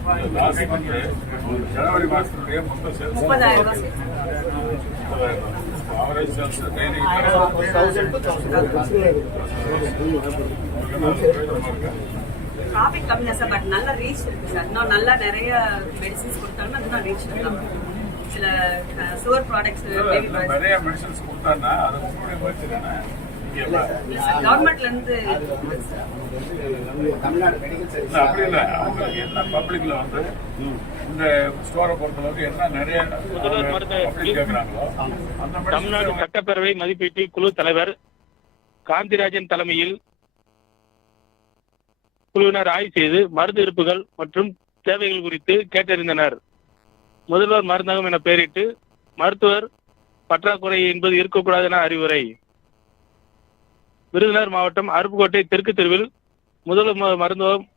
இன்னைக்கு வந்து ஜனவரி மாசத்துடைய மொத்த சேல்ஸ் முப்பதாயிரம் ரூபாய் sales. Average sales daily profit கம்மி தான் சார் பட் நல்ல ரீச் இருக்கு சார் இன்னும் நல்லா நிறைய மெடிசின்ஸ் கொடுத்தாங்கன்னா இன்னும் ரீச் இருக்கலாம் சில சுகர் ப்ராடக்ட்ஸ் நிறைய மெடிசன்ஸ் கொடுத்தாருன்னா அது உங்களுடைய முயற்சி தானே? இங்க எல்லாம் கவர்மெண்ட்ல இருந்து தமிழ்நாடு மெடிக்கல் சர்வீஸ் இல்ல, அப்படி இல்ல. அவங்களுக்கு என்ன பப்ளிக்ல வந்து இந்த ஸ்டோரை பொறுத்தளவுக்கு என்ன நிறைய முதல்வர் மருத்துவ பப்ளிக் கேட்கறாங்களோ அந்த தமிழ்நாடு medicine சட்டப்பேரவை மதிப்பீட்டு குழு தலைவர் காந்திராஜன் தலைமையில் குழுவினர் ஆய்வு செய்து மருந்து இருப்புகள் மற்றும் தேவைகள் குறித்து கேட்டறிந்தனர். முதல்வர் மருந்தகம் என பெயரிட்டு மருத்துவர் பற்றாக்குறை என்பது இருக்கக்கூடாது என அறிவுரை. விருதுநகர் மாவட்டம் அருப்புக்கோட்டை தெற்கு தெருவில் முதல் ம- மருந்தகம்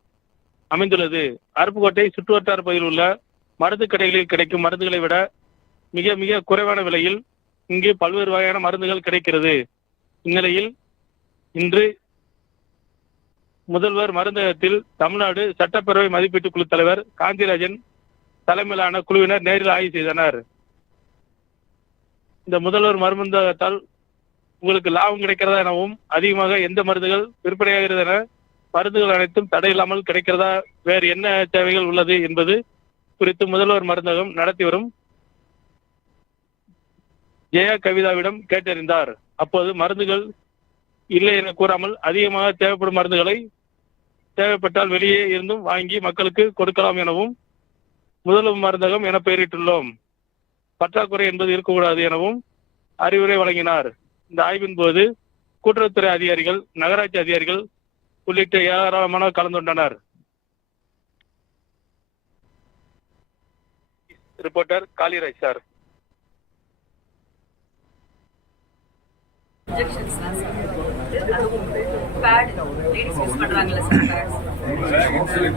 அமைந்துள்ளது. அருப்புக்கோட்டை சுற்றுவட்டார பகுதியில் உள்ள மருந்து கடைகளில் கிடைக்கும் மருந்துகளை விட மிக மிக குறைவான விலையில் இங்கு பல்வேறு வகையான மருந்துகள் கிடைக்கிறது. இந்நிலையில் இன்று முதல்வர் மருந்தகத்தில் தமிழ்நாடு சட்டப்பேரவை மதிப்பீட்டு குழு தலைவர் காந்திராஜன் தலைமையிலான குழுவினர் நேரில் ஆய்வு செய்தனர். இந்த முதல்வர் மருந்தகத்தால் உங்களுக்கு லாபம் கிடைக்கிறதா எனவும் அதிகமாக எந்த மருந்துகள் விற்பனையாகிறது என மருந்துகள் அனைத்தும் தடையில்லாமல் கிடைக்கிறதா? வேறு என்ன தேவைகள் உள்ளது என்பது குறித்து முதல்வர் மருந்தகம் நடத்தி வரும். ஜெயா கவிதாவிடம் கேட்டறிந்தார். அப்போது மருந்துகள் இல்லை என கூறாமல் அதிகமாக தேவைப்படும் மருந்துகளை தேவைப்பட்டால் வெளியே இருந்தும் வாங்கி மக்களுக்கு கொடுக்கலாம் எனவும் முதல்வர் மருந்தகம் என பெயரிட்டுள்ளோம். பற்றாக்குறை என்பது இருக்கக்கூடாது எனவும் அறிவுரை வழங்கினார். இந்த ஆய்வின் போது கூட்டுறவுத்துறை அதிகாரிகள் நகராட்சி அதிகாரிகள் உள்ளிட்ட ஏராளமானோர் கலந்துகொண்டனர் ரிப்போர்ட்டர் காளிராஜ் சார். சார். அதுவும் பேட் லேடிஸ் யூஸ் பண்றாங்கல்ல சார். பேட்ஸ் உங்களை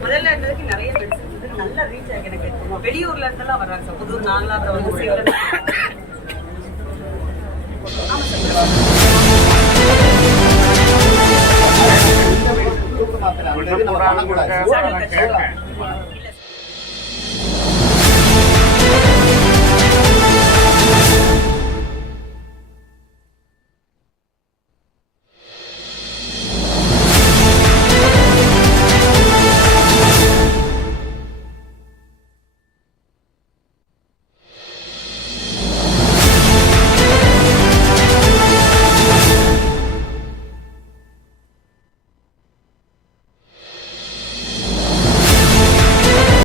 முதல்ல இருந்ததுக்கு நிறைய மெடிசன்ஸ் வந்து நல்ல ரீச் ஆகி எனக்கு. வெளியூர்ல இருந்தெல்லாம் வர்றாங்க சார். புதூர் நாங்களாபுரம் வந்து சேலம். ஆமா சார்.